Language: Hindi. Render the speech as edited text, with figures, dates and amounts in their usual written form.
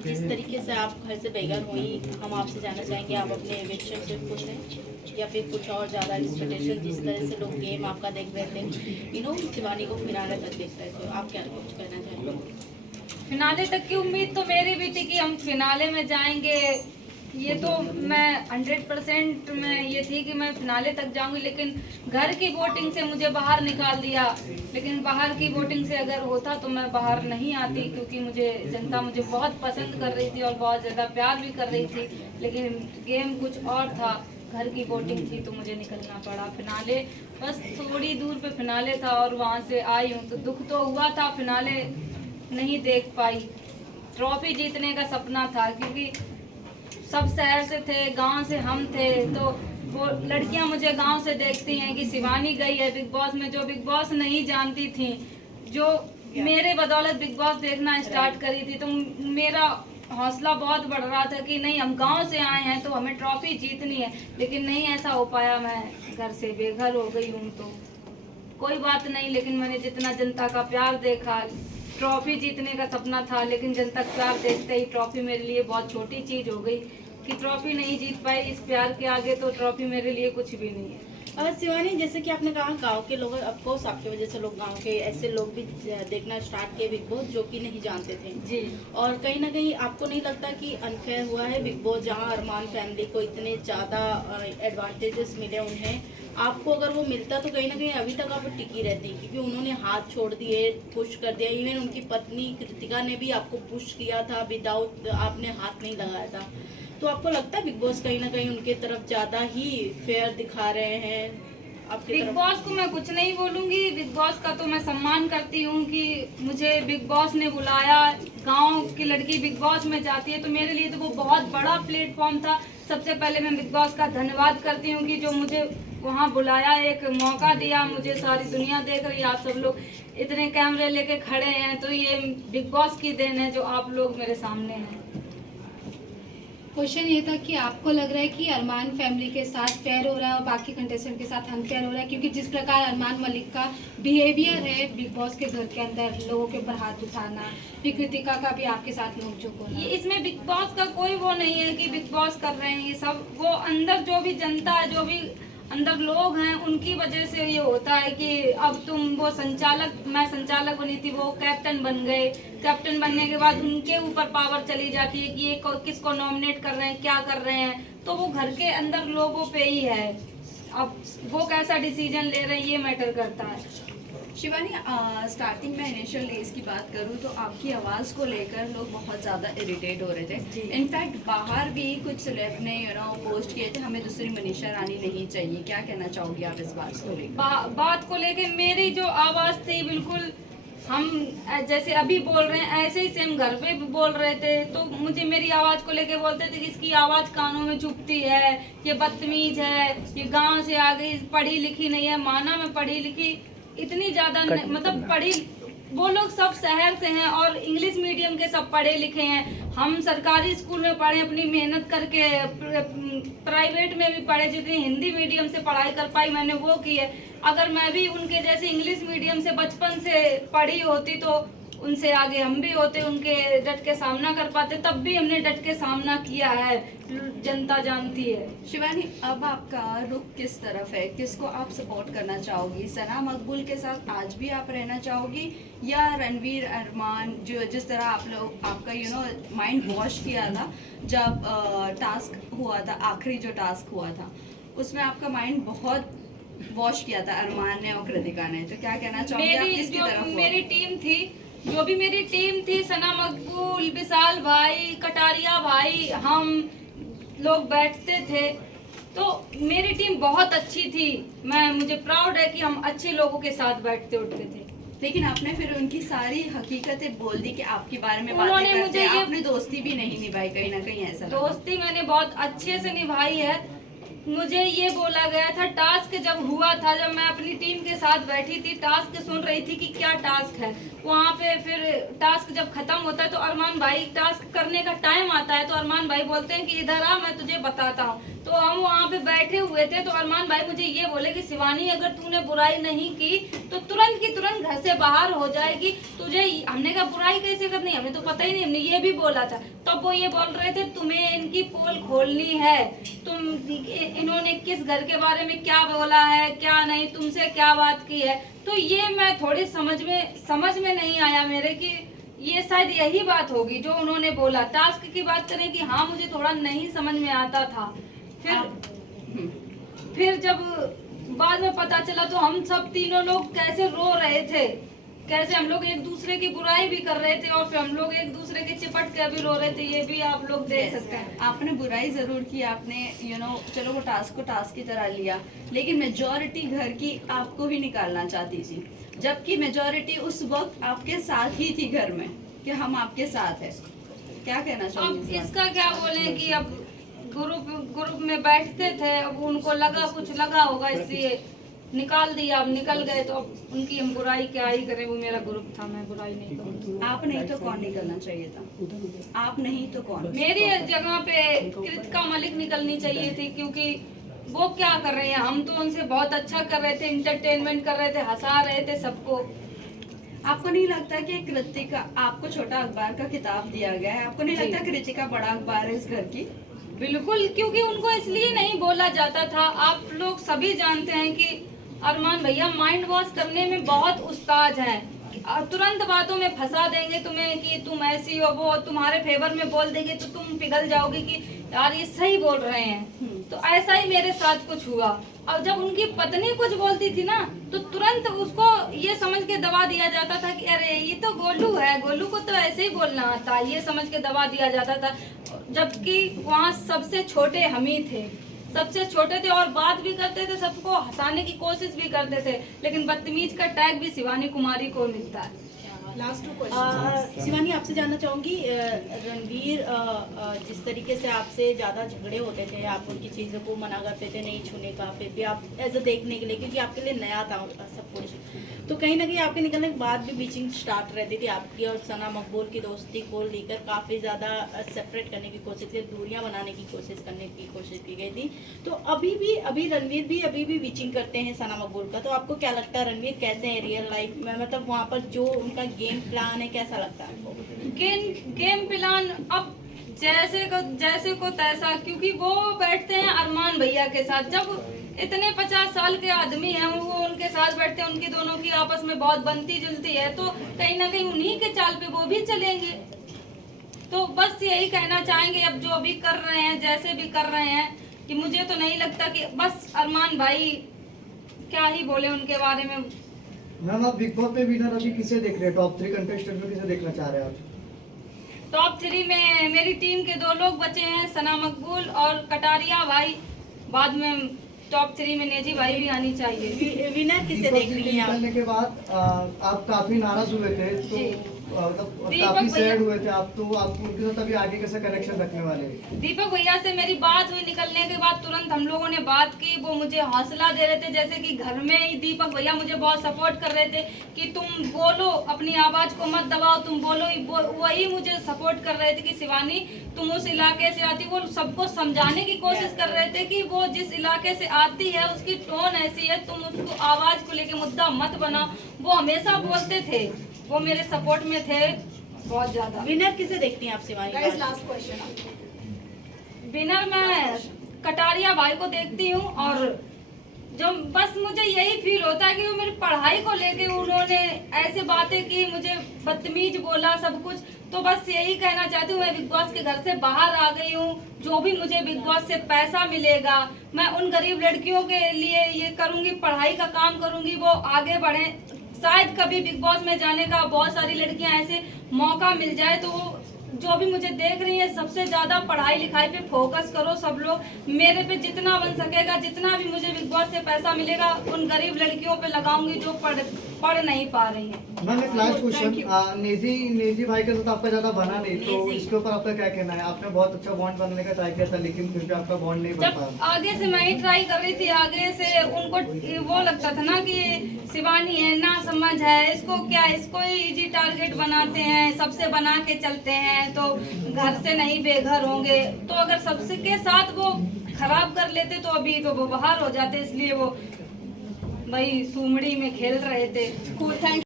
जिस तरीके से आप घर से बेघर हुई, हम आपसे जानना चाहेंगे आप अपने एविक्शन से खुश हैं या फिर कुछ और ज़्यादा एक्सपेक्टेशन, जिस तरह से लोग गेम आपका देख रहे थे, शिवानी को फिनाले तक देख रहे थे, आप क्या कुछ कहना चाहेंगे? फिनाले तक की उम्मीद तो मेरी भी थी कि हम फिनाले में जाएंगे। ये तो मैं 100% में ये थी कि मैं फिनाले तक जाऊंगी, लेकिन घर की वोटिंग से मुझे बाहर निकाल दिया। लेकिन बाहर की वोटिंग से अगर होता तो मैं बाहर नहीं आती, क्योंकि जनता मुझे बहुत पसंद कर रही थी और बहुत ज़्यादा प्यार भी कर रही थी। लेकिन गेम कुछ और था, घर की वोटिंग थी, तो मुझे निकलना पड़ा। फिनाले बस थोड़ी दूर पे फिनाले था और वहाँ से आई हूँ, तो दुख तो हुआ था, फिनाले नहीं देख पाई। ट्रॉफी जीतने का सपना था, क्योंकि सब शहर से थे, गांव से हम थे, तो वो लड़कियां मुझे गांव से देखती हैं कि शिवानी गई है बिग बॉस में, जो बिग बॉस नहीं जानती थी, जो मेरे बदौलत बिग बॉस देखना स्टार्ट करी थी। तो मेरा हौसला बहुत बढ़ रहा था कि नहीं, हम गांव से आए हैं तो हमें ट्रॉफी जीतनी है। लेकिन नहीं ऐसा हो पाया, मैं घर से बेघर हो गई हूँ। तो कोई बात नहीं, लेकिन मैंने जितना जनता का प्यार देखा, ट्रॉफी जीतने का सपना था, लेकिन जनता का प्यार देखते ही ट्रॉफी मेरे लिए बहुत छोटी चीज हो गई कि ट्रॉफी नहीं जीत पाई। इस प्यार के आगे तो ट्रॉफी मेरे लिए कुछ भी नहीं है। शिवानी, जैसे कि आपने कहा गांव के लोग, ऑफकोर्स आपकी वजह से लोग, गांव के ऐसे लोग भी देखना स्टार्ट किए बिग बॉस जो कि नहीं जानते थे जी। और कहीं ना कहीं आपको नहीं लगता कि अनफेयर हुआ है बिग बॉस, जहां अरमान फैमिली को इतने ज़्यादा एडवांटेजेस मिले उन्हें, आपको अगर वो मिलता तो कहीं ना कहीं अभी तक आप टिकी रहती, क्योंकि उन्होंने हाथ छोड़ दिए, पुश कर दिया। इवन उनकी पत्नी कृतिका ने भी आपको पुश किया था, विदाउट आपने हाथ नहीं लगाया था। तो आपको लगता है बिग बॉस कहीं ना कहीं उनके तरफ ज़्यादा ही फेयर दिखा रहे हैं? बिग बॉस को मैं कुछ नहीं बोलूंगी, बिग बॉस का तो मैं सम्मान करती हूँ कि मुझे बिग बॉस ने बुलाया। गांव की लड़की बिग बॉस में जाती है तो मेरे लिए तो वो बहुत बड़ा प्लेटफॉर्म था। सबसे पहले मैं बिग बॉस का धन्यवाद करती हूँ कि जो मुझे वहाँ बुलाया, एक मौका दिया। मुझे सारी दुनिया देख रही है, आप सब लोग इतने कैमरे लेके खड़े हैं, तो ये बिग बॉस की देन है जो आप लोग मेरे सामने हैं। क्वेश्चन ये था कि आपको लग रहा है कि अरमान फैमिली के साथ फेयर हो रहा है और बाकी कंटेस्टेंट के साथ अनफेयर हो रहा है, क्योंकि जिस प्रकार अरमान मलिक का बिहेवियर है बिग बॉस के घर के अंदर, लोगों के ऊपर हाथ उठाना, फिर कृतिका का भी आपके साथ नोकझोंक होना, ये इसमें बिग बॉस का कोई वो नहीं है कि बिग बॉस कर रहे हैं। ये सब वो अंदर जो भी जनता है, जो भी अंदर लोग हैं, उनकी वजह से ये होता है कि अब तुम वो संचालक, मैं संचालक बनी थी, वो कैप्टन बन गए। कैप्टन बनने के बाद उनके ऊपर पावर चली जाती है कि ये किसको नॉमिनेट कर रहे हैं, क्या कर रहे हैं, तो वो घर के अंदर लोगों पे ही है। अब वो कैसा डिसीजन ले रहे हैं ये मैटर करता है। शिवानी, स्टार्टिंग में इनिशियल डेज की बात करूँ तो आपकी आवाज़ को लेकर लोग बहुत ज़्यादा इरिटेट हो रहे थे। इनफैक्ट बाहर भी कुछ सेलेब ने पोस्ट किए थे, हमें दूसरी मनीषा रानी नहीं चाहिए। क्या कहना चाहोगी आप इस बात को लेकर? बात को लेकर मेरी जो आवाज़ थी, बिल्कुल हम जैसे अभी बोल रहे हैं ऐसे ही सेम घर पे भी बोल रहे थे। तो मुझे मेरी आवाज़ को लेके बोलते थे कि इसकी आवाज़ कानों में चुभती है, ये बदतमीज है, ये गांव से आ गई, पढ़ी लिखी नहीं है। माना मैं पढ़ी लिखी इतनी ज़्यादा मतलब पढ़ी, वो लोग सब शहर से हैं और इंग्लिश मीडियम के सब पढ़े लिखे हैं। हम सरकारी स्कूल में पढ़े, अपनी मेहनत करके, प्राइवेट में भी पढ़े, जितनी हिंदी मीडियम से पढ़ाई कर पाई मैंने वो की है। अगर मैं भी उनके जैसे इंग्लिश मीडियम से बचपन से पढ़ी होती तो उनसे आगे हम भी होते, उनके डट के सामना कर पाते। तब भी हमने डट के सामना किया है, जनता जानती है। शिवानी, अब आपका रुख किस तरफ है? किसको आप सपोर्ट करना चाहोगी? सना मकबूल के साथ आज भी आप रहना चाहोगी, या रणवीर, अरमान, जो जिस तरह आप लोग आपका माइंड वॉश किया था जब टास्क हुआ था, आखिरी जो टास्क हुआ था उसमें आपका माइंड बहुत वॉश किया था अरमान ने और कृतिका ने, तो क्या कहना चाहोगे आप किसकी तरफ? मेरी टीम थी, जो भी मेरी टीम थी, सना मकबूल, विशाल भाई, कटारिया भाई, हम लोग बैठते थे, तो मेरी टीम बहुत अच्छी थी। मुझे प्राउड है कि हम अच्छे लोगों के साथ बैठते उठते थे। लेकिन आपने फिर उनकी सारी हकीकतें बोल दी कि आपके बारे में उन्होंने बातें करते मुझे हैं। आपने दोस्ती भी नहीं निभाई, कहीं ना कहीं ऐसा लगा। दोस्ती मैंने बहुत अच्छे से निभाई है। मुझे ये बोला गया था, टास्क जब हुआ था, जब मैं अपनी टीम के साथ बैठी थी, टास्क सुन रही थी कि क्या टास्क है, वहाँ पे फिर टास्क जब खत्म होता है तो अरमान भाई टास्क करने का टाइम आता है तो अरमान भाई बोलते हैं कि इधर आ, मैं तुझे बताता हूँ। तो हम वहाँ पे बैठे हुए थे तो अरमान भाई मुझे ये बोले कि शिवानी अगर तूने बुराई नहीं की तो तुरंत की तुरंत घर से बाहर हो जाएगी, तुझे। हमने कहा बुराई कैसे करनी, हमें तो पता ही नहीं, हमने ये भी बोला था। तब वो ये बोल रहे थे तुम्हें इनकी पोल खोलनी है, तुम इन्होंने किस घर के बारे में क्या बोला है क्या नहीं, तुमसे क्या बात की है। तो ये मैं थोड़ी समझ में नहीं आया मेरे कि ये शायद यही बात होगी जो उन्होंने बोला। टास्क की बात करें कि हाँ मुझे थोड़ा नहीं समझ में आता था। फिर जब बाद में पता चला तो हम सब तीनों लोग कैसे रो रहे थे, कैसे हम लोग एक दूसरे की बुराई भी कर रहे थे और फिर हम लोग एक दूसरे के चिपट के भी रो रहे थे। ये भी आप लोग देख सकते हैं। आपने बुराई जरूर की, आपने चलो वो टास्क को टास्क की तरह लिया, लेकिन मेजॉरिटी घर की आपको ही निकालना चाहती थी, जबकि मेजॉरिटी उस वक्त आपके साथ ही थी घर में कि हम आपके साथ हैं। क्या कहना अब चाहोगे? इसका क्या बोले कि अब ग्रुप में बैठते थे, अब उनको कुछ लगा होगा इसलिए निकाल दिया। अब निकल गए तो अब उनकी हम बुराई क्या ही करें, वो मेरा ग्रुप था, मैं बुराई नहीं करूँगी। आप नहीं तो कौन निकलना चाहिए था? आप नहीं तो कौन? मेरी जगह पे कृतिका मलिक निकलनी चाहिए थी, क्योंकि वो क्या कर रहे हैं, हम तो उनसे बहुत अच्छा कर रहे थे, इंटरटेनमेंट कर रहे थे, हंसा रहे थे सबको। आपको नहीं लगता कि कृतिका, आपको छोटा अखबार का खिताब दिया गया है, आपको नहीं लगता कृतिका बड़ा अखबार है इस घर की? बिल्कुल, क्योंकि उनको इसलिए नहीं बोला जाता था। आप लोग सभी जानते हैं कि अरमान भैया माइंड वॉश करने में बहुत उस्ताद हैं। तुरंत बातों में फंसा देंगे तुम्हें कि तुम ऐसी हो, वो तुम्हारे फेवर में बोल देंगे तो तुम पिघल जाओगे कि यार ये सही बोल रहे हैं। तो ऐसा ही मेरे साथ कुछ हुआ। और जब उनकी पत्नी कुछ बोलती थी ना तो तुरंत उसको ये समझ के दबा दिया जाता था कि अरे ये तो गोलू है, गोलू को तो ऐसे ही बोलना आता, ये समझ के दबा दिया जाता था। जबकि वहाँ सबसे छोटे हम ही थे, सबसे छोटे थे और बात भी करते थे, सबको हंसाने की कोशिश भी करते थे, लेकिन बदतमीज का टैग भी शिवानी कुमारी को मिलता है। लास्ट 2 क्वेश्चन शिवानी, आपसे जानना चाहूंगी, रणवीर जिस तरीके से आपसे ज़्यादा झगड़े होते थे, आप उनकी चीज़ों को मना करते थे नहीं छूने का, फिर भी आप एज अ देखने के लिए, क्योंकि आपके लिए नया था सब कुछ, तो कहीं ना कहीं आपके निकलने के बाद भी बीचिंग स्टार्ट रहती थी आपकी और सना मकबूल की दोस्ती को लेकर काफ़ी ज़्यादा सेपरेट करने की कोशिश की, दूरियाँ बनाने की कोशिश की गई थी। तो अभी रणवीर भी अभी भी बीचिंग करते हैं सना मकबूल का, तो आपको क्या लगता है रणवीर कैसे हैं रियल लाइफ में, मतलब वहाँ पर जो उनका गेम प्लान है कैसा लगता है आपको? गेम प्लान अब जैसे को तैसा, क्योंकि वो बैठते हैं अरमान भैया के साथ। जब इतने 50 साल के आदमी हैं वो उनके साथ बैठते हैं, उनकी दोनों की आपस में बहुत बनती जुलती है, तो कहीं ना कहीं उन्हीं के चाल पे वो भी चलेंगे। तो बस यही कहना चाहेंगे, अब जो अभी कर रहे हैं जैसे भी कर रहे हैं, कि मुझे तो नहीं लगता कि बस अरमान भाई क्या ही बोले उनके बारे में। मैम आप बिग बॉस पे विनर अभी किसे देख रहे हैं? टॉप 3 कंटेस्टेंट में किसे देखना चाह रहे हैं आप? टॉप 3 में मेरी टीम के 2 लोग बचे हैं, सना मकबूल और कटारिया भाई। बाद में टॉप 3 में नेजी भाई भी आनी चाहिए। विनर किसे देख रही हैं आप? निकलने के बाद आप काफी नाराज हुए थे, तो मतलब दीपक काफी भैया- सैड हुए थे आप, तो आप उनके साथ अभी आगे कैसे कनेक्शन रखने वाले हैं? दीपक भैया से मेरी बात हुई, निकलने के बाद तुरंत हम लोगों ने बात की। वो मुझे हौसला दे रहे थे, जैसे कि घर में ही दीपक भैया मुझे बहुत सपोर्ट कर रहे थे कि तुम बोलो, अपनी आवाज को मत दबाओ, तुम बोलो। वही मुझे सपोर्ट कर रहे थे कि शिवानी तुम उस इलाके से आती, वो सबको समझाने की कोशिश कर रहे थे कि वो जिस इलाके से आती है उसकी टोन ऐसी है, तुम उसको आवाज को लेके मुद्दा मत बनाओ। वो हमेशा बोलते थे, वो मेरे सपोर्ट में थे बहुत ज्यादा। विनर किसे देखती हैं आप शिवानी? Last question. विनर मैं कटारिया भाई को देखती हूँ, और जो बस मुझे यही फील होता है कि वो मेरी पढ़ाई को लेके उन्होंने ऐसे बातें की, मुझे बदतमीज बोला सब कुछ। तो बस यही कहना चाहती हूँ, मैं बिग बॉस के घर से बाहर आ गई हूँ, जो भी मुझे बिग बॉस से पैसा मिलेगा मैं उन गरीब लड़कियों के लिए ये करूँगी, पढ़ाई का काम करूँगी, वो आगे बढ़े। शायद कभी बिग बॉस में जाने का बहुत सारी लड़कियां ऐसे मौका मिल जाए, तो जो भी मुझे देख रही है सबसे ज्यादा पढ़ाई लिखाई पे फोकस करो सब लोग। मेरे पे जितना बन सकेगा, जितना भी मुझे बिग बॉस से पैसा मिलेगा उन गरीब लड़कियों पे लगाऊंगी जो पढ़ नहीं पा रही हैं। मैम एक लास्ट क्वेश्चन, नेजी भाई के साथ आपका ज्यादा बना नहीं, तो इसके ऊपर आपका क्या कहना है? आपने बहुत अच्छा बॉन्ड बनाने का ट्राई किया था, लेकिन फिर भी आपका बॉन्ड नहीं बन जब पाया। आगे से मैं ही ट्राई कर रही थी, आगे से उनको वो लगता था ना कि शिवानी है ना समझ है, इसको क्या, इसको ही इजी टारगेट बनाते हैं, सबसे बना के चलते हैं तो घर से नहीं बेघर होंगे। तो अगर सबसे के साथ वो खराब कर लेते तो अभी तो वो बाहर हो जाते, इसलिए वो भाई सुमड़ी में खेल रहे थे। थैंक